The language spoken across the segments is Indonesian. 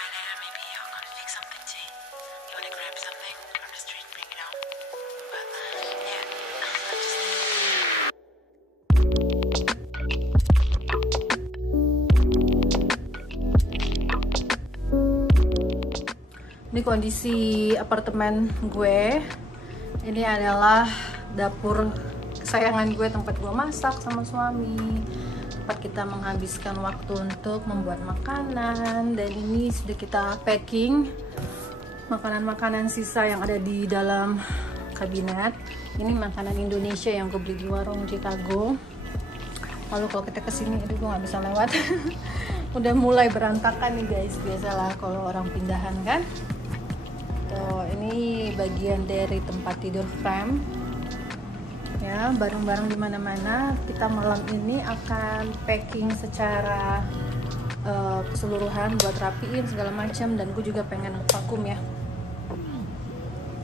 by there, maybe you're gonna fix something, see? You wanna grab something from the street, bring it home? But, yeah, Ini kondisi apartemen gue. Ini adalah dapur kesayangan gue, tempat gue masak sama suami, tempat kita menghabiskan waktu untuk membuat makanan. Dan ini sudah kita packing makanan-makanan sisa yang ada di dalam kabinet. Ini makanan Indonesia yang gue beli di warung Chicago. Lalu kalau kita kesini, aduh gue nggak bisa lewat. Udah mulai berantakan nih guys, biasalah kalau orang pindahan kan. Tuh, ini bagian dari tempat tidur frame. Ya, barang-barang di mana-mana. Kita malam ini akan packing secara keseluruhan buat rapiin segala macam, dan gue juga pengen vakum ya.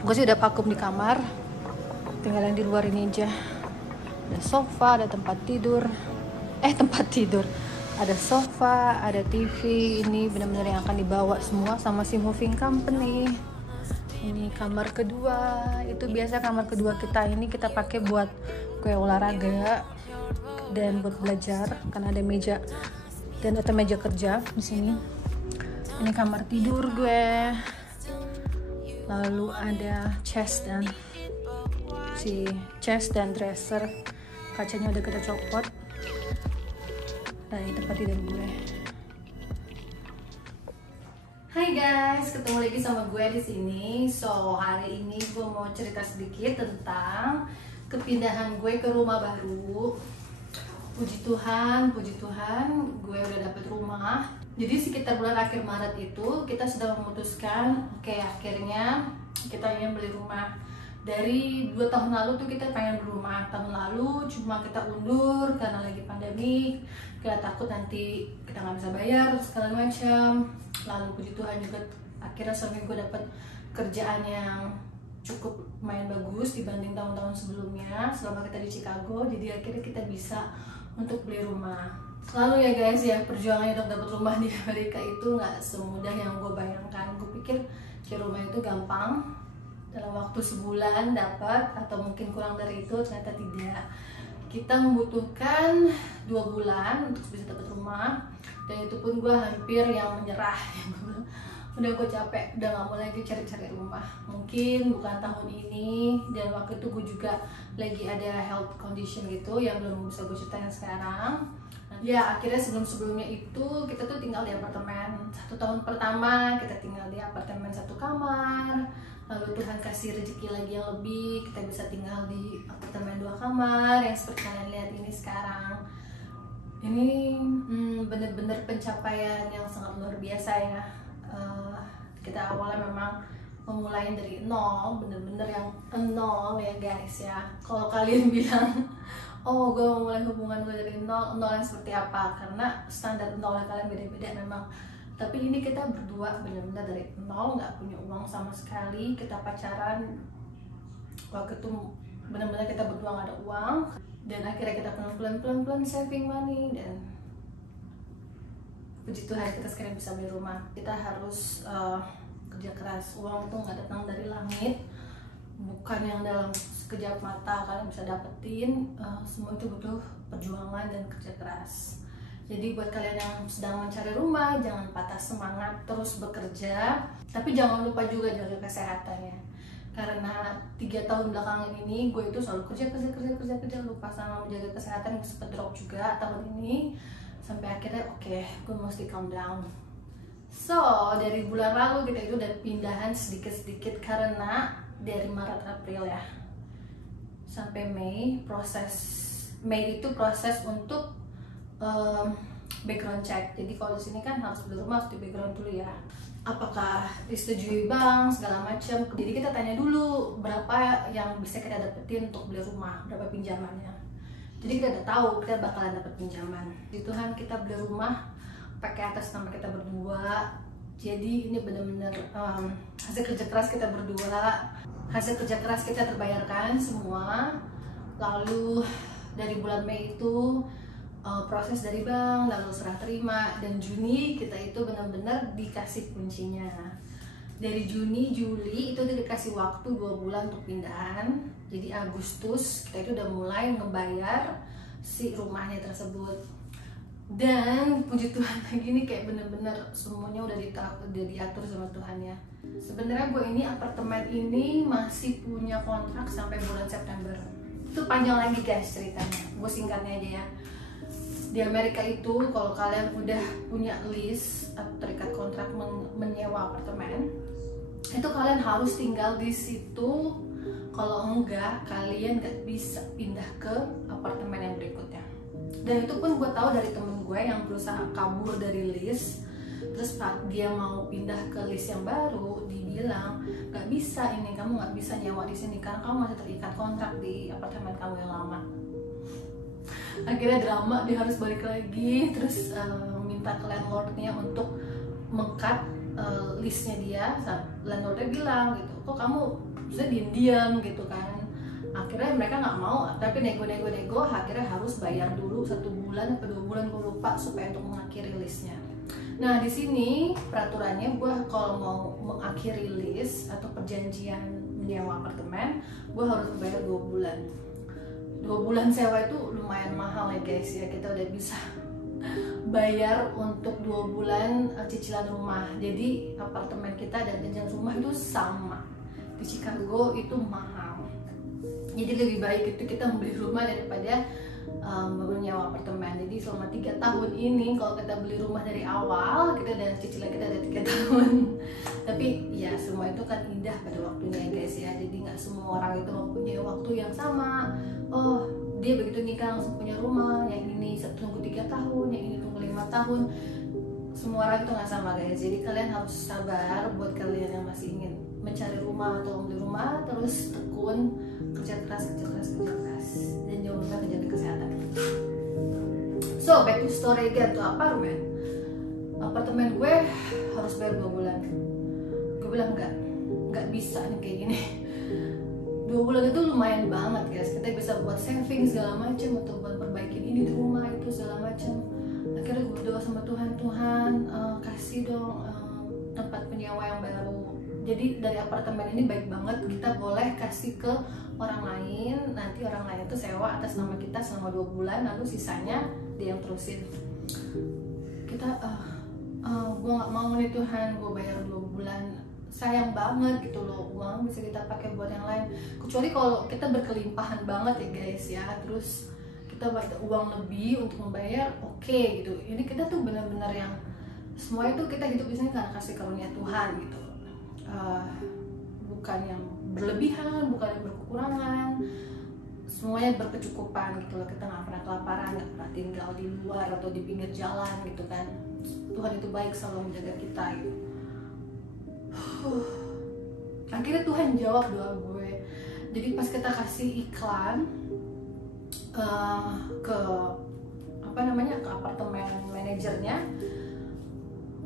Gue sih udah vakum di kamar, tinggal yang di luar ini aja. Ada sofa, ada tempat tidur. Ada sofa, ada TV. Ini benar-benar yang akan dibawa semua sama si moving company. Ini kamar kedua. Itu biasa kamar kedua kita ini kita pakai buat gue olahraga dan buat belajar karena ada meja dan ada meja kerja di sini. Ini kamar tidur gue. Lalu ada chest dan dresser. Kacanya udah kita copot. Dan ini tempat tidur gue. Hai guys, ketemu lagi sama gue di sini. So, hari ini gue mau cerita sedikit tentang kepindahan gue ke rumah baru. Puji Tuhan, gue udah dapet rumah. Jadi sekitar bulan akhir Maret itu kita sudah memutuskan, oke, akhirnya kita ingin beli rumah. Dari 2 tahun lalu tuh kita pengen beli rumah. Tahun lalu cuma kita undur karena lagi pandemi. Kita takut nanti kita nggak bisa bayar segala macam. Lalu puji Tuhan juga akhirnya suami gue dapat kerjaan yang cukup lumayan bagus dibanding tahun-tahun sebelumnya selama kita di Chicago. Jadi akhirnya kita bisa untuk beli rumah. Lalu ya guys, ya perjuangannya untuk dapat rumah di Amerika itu nggak semudah yang gue bayangkan. Gue pikir rumah itu gampang, dalam waktu sebulan dapat, atau mungkin kurang dari itu. Ternyata tidak. Kita membutuhkan 2 bulan untuk bisa dapat rumah, dan itu pun gue hampir yang menyerah. Udah gue capek, udah gak mau lagi cari-cari rumah. Mungkin bukan tahun ini, dan waktu itu gue juga lagi ada health condition gitu yang belum bisa gue ceritain sekarang. Ya akhirnya sebelumnya itu kita tuh tinggal di apartemen. 1 tahun pertama kita tinggal di apartemen 1 kamar. Lalu Tuhan kasih rezeki lagi yang lebih, kita bisa tinggal di apartemen 2 kamar yang seperti kalian lihat ini sekarang. Ini bener-bener pencapaian yang sangat luar biasa ya. Kita awalnya memang memulai dari nol, bener-bener yang nol ya guys ya. Kalau kalian bilang, oh gue memulai hubungan gue dari nol yang seperti apa? Karena standar nolnya kalian beda-beda memang. Tapi ini kita berdua benar-benar dari nol, nggak punya uang sama sekali. Kita pacaran waktu itu benar-benar kita berdua nggak ada uang, dan akhirnya kita pelan-pelan saving money, dan puji Tuhan kita sekarang bisa beli rumah. Kita harus kerja keras. Uang itu nggak datang dari langit, bukan yang dalam sekejap mata kalian bisa dapetin. Semua itu butuh perjuangan dan kerja keras. Jadi buat kalian yang sedang mencari rumah, jangan patah semangat, terus bekerja. Tapi jangan lupa juga jaga kesehatannya. Karena 3 tahun belakangan ini gue itu selalu kerja, lupa sama menjaga kesehatan, yang sempat drop juga tahun ini. Sampai akhirnya oke, gue mesti calm down. So, dari bulan lalu kita itu udah pindahan sedikit-sedikit, karena dari Maret April ya sampai Mei itu proses untuk background check. Jadi kalau di sini kan harus beli rumah, harus di background dulu ya. Apakah disetujui bank segala macam. Jadi kita tanya dulu berapa yang bisa kita dapetin untuk beli rumah, berapa pinjamannya. Jadi kita udah tahu kita bakalan dapet pinjaman. Di Tuhan kita beli rumah pakai atas nama kita berdua. Jadi ini benar-benar hasil kerja keras kita berdua. Hasil kerja keras kita terbayarkan semua. Lalu dari bulan Mei itu proses dari bank, lalu serah terima, dan Juni kita itu benar-benar dikasih kuncinya. Dari Juni, Juli itu dikasih waktu 2 bulan untuk pindahan. Jadi Agustus kita itu udah mulai ngebayar si rumahnya tersebut. Dan puji Tuhan lagi ini kayak bener-bener semuanya udah diatur sama Tuhan ya. Sebenarnya gue ini apartemen ini masih punya kontrak sampai bulan September. Itu panjang lagi guys ceritanya. Gue singkatnya aja ya. Di Amerika itu kalau kalian udah punya lease atau terikat kontrak menyewa apartemen, itu kalian harus tinggal di situ. Kalau enggak, kalian nggak bisa pindah ke apartemen yang berikutnya. Dan itu pun gue tahu dari temen gue yang berusaha kabur dari lease. Terus saat dia mau pindah ke lease yang baru, dibilang nggak bisa ini, kamu nggak bisa nyewa di sini karena kamu masih terikat kontrak di apartemen kamu yang lama. Akhirnya drama, dia harus balik lagi, terus minta ke landlordnya untuk meng-cut listnya dia. Landlordnya bilang gitu, kok kamu bisa diam-diam gitu kan. Akhirnya mereka nggak mau, tapi nego-nego akhirnya harus bayar dulu 1 bulan atau 2 bulan, gue lupa, supaya untuk mengakhiri listnya. Nah di sini peraturannya, gue kalau mau mengakhiri list atau perjanjian menyewa apartemen, gue harus bayar 2 bulan. 2 bulan sewa itu lumayan mahal ya guys ya. Kita udah bisa bayar untuk 2 bulan cicilan rumah. Jadi apartemen kita dan cicilan rumah itu sama. Di Chicago itu mahal. Jadi lebih baik itu kita membeli rumah daripada menyewa apartemen. Jadi selama 3 tahun ini kalau kita beli rumah dari awal, kita udah cicilan kita ada 3 tahun. Tapi ya semua itu kan indah pada waktunya ya guys ya. Jadi nggak semua orang itu mempunyai waktu yang sama. Oh dia begitu nikah langsung punya rumah, yang ini tunggu 3 tahun, yang ini tunggu 5 tahun. Semua orang itu nggak sama guys. Jadi kalian harus sabar. Buat kalian yang masih ingin mencari rumah atau membeli rumah, terus tekun, kerja keras, dan jangan lupa menjaga kesehatan. So back to story again, to apartemen gue harus bayar 2 bulan. Gue bilang nggak bisa nih kayak gini. 2 bulan itu lumayan banget guys. Kita bisa buat saving segala macam untuk buat perbaikin ini di rumah itu segala macam. Akhirnya gue berdoa sama Tuhan, kasih dong tempat penyewa yang baru. Jadi dari apartemen ini baik banget, kita boleh kasih ke orang lain. Nanti orang lain itu sewa atas nama kita selama 2 bulan, lalu sisanya dia yang terusin. Kita gue nggak mau nih Tuhan, gue bayar 2 bulan, sayang banget gitu loh, uang bisa kita pakai buat yang lain. Kecuali kalau kita berkelimpahan banget ya guys ya, terus kita ada uang lebih untuk membayar, oke gitu. Ini kita tuh benar-benar yang semua itu kita hidup di sini karena kasih karunia Tuhan gitu. Bukan yang berlebihan, bukan yang berkekurangan, semuanya berkecukupan gitu loh. Kita nggak pernah kelaparan, nggak pernah tinggal di luar atau di pinggir jalan gitu kan. Tuhan itu baik, selalu menjaga kita gitu. Akhirnya Tuhan jawab doa gue. Jadi pas kita kasih iklan ke ke apartemen manajernya,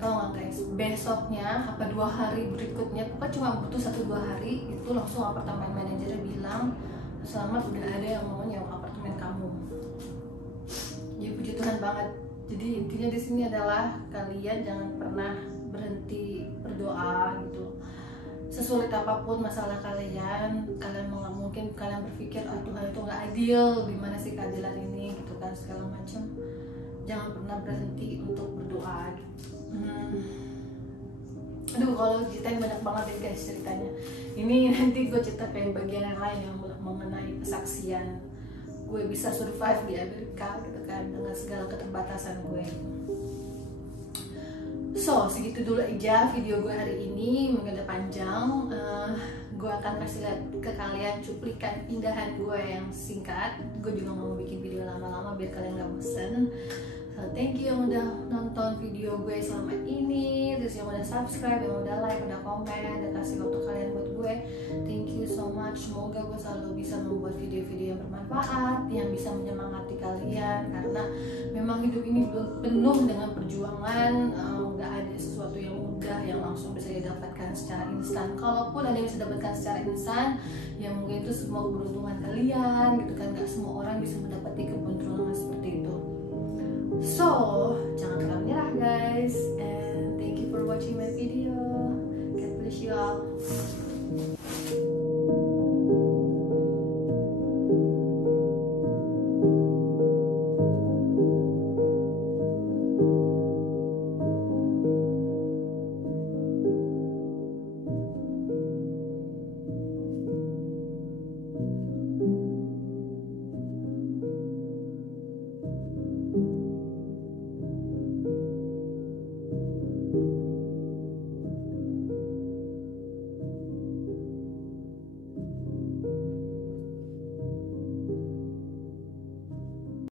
tau gak guys, besoknya 2 hari berikutnya, pokoknya cuma butuh 1-2 hari, itu langsung apartemen manajernya bilang, selamat, udah ada yang mau nyewa apartemen kamu. Ya puji Tuhan banget. Jadi intinya di sini adalah kalian jangan pernah berhenti berdoa gitu. Sesulit apapun masalah kalian mungkin kalian berpikir Tuhan itu nggak adil, gimana sih keadilan ini gitu kan, segala macam. Jangan pernah berhenti untuk berdoa gitu. Aduh kalau ceritain banyak banget ya guys ceritanya. Ini nanti gue ceritakan bagian yang lain yang mengenai kesaksian gue bisa survive di Amerika gitu kan, dengan segala keterbatasan gue. So segitu dulu aja video gue hari ini, mungkin udah panjang. Gue akan kasih lihat ke kalian cuplikan pindahan gue yang singkat. Gue juga mau bikin video lama-lama biar kalian gak bosen. So, thank you yang udah nonton video gue selama ini, terus yang udah subscribe, yang udah like, udah komen, dan kasih waktu kalian buat gue. Thank you so much. Semoga gue selalu bisa membuat video-video yang bermanfaat, yang bisa menyemangati kalian, karena memang hidup ini penuh dengan perjuangan. Gak ada sesuatu yang mudah yang langsung bisa didapatkan secara instan. Kalaupun ada yang bisa didapatkan secara instan, ya mungkin itu semua keberuntungan kalian gitu kan. Gak semua orang bisa mendapati keberuntungan seperti itu. So, jangan pernah menyerah guys. And thank you for watching my video. God bless you all.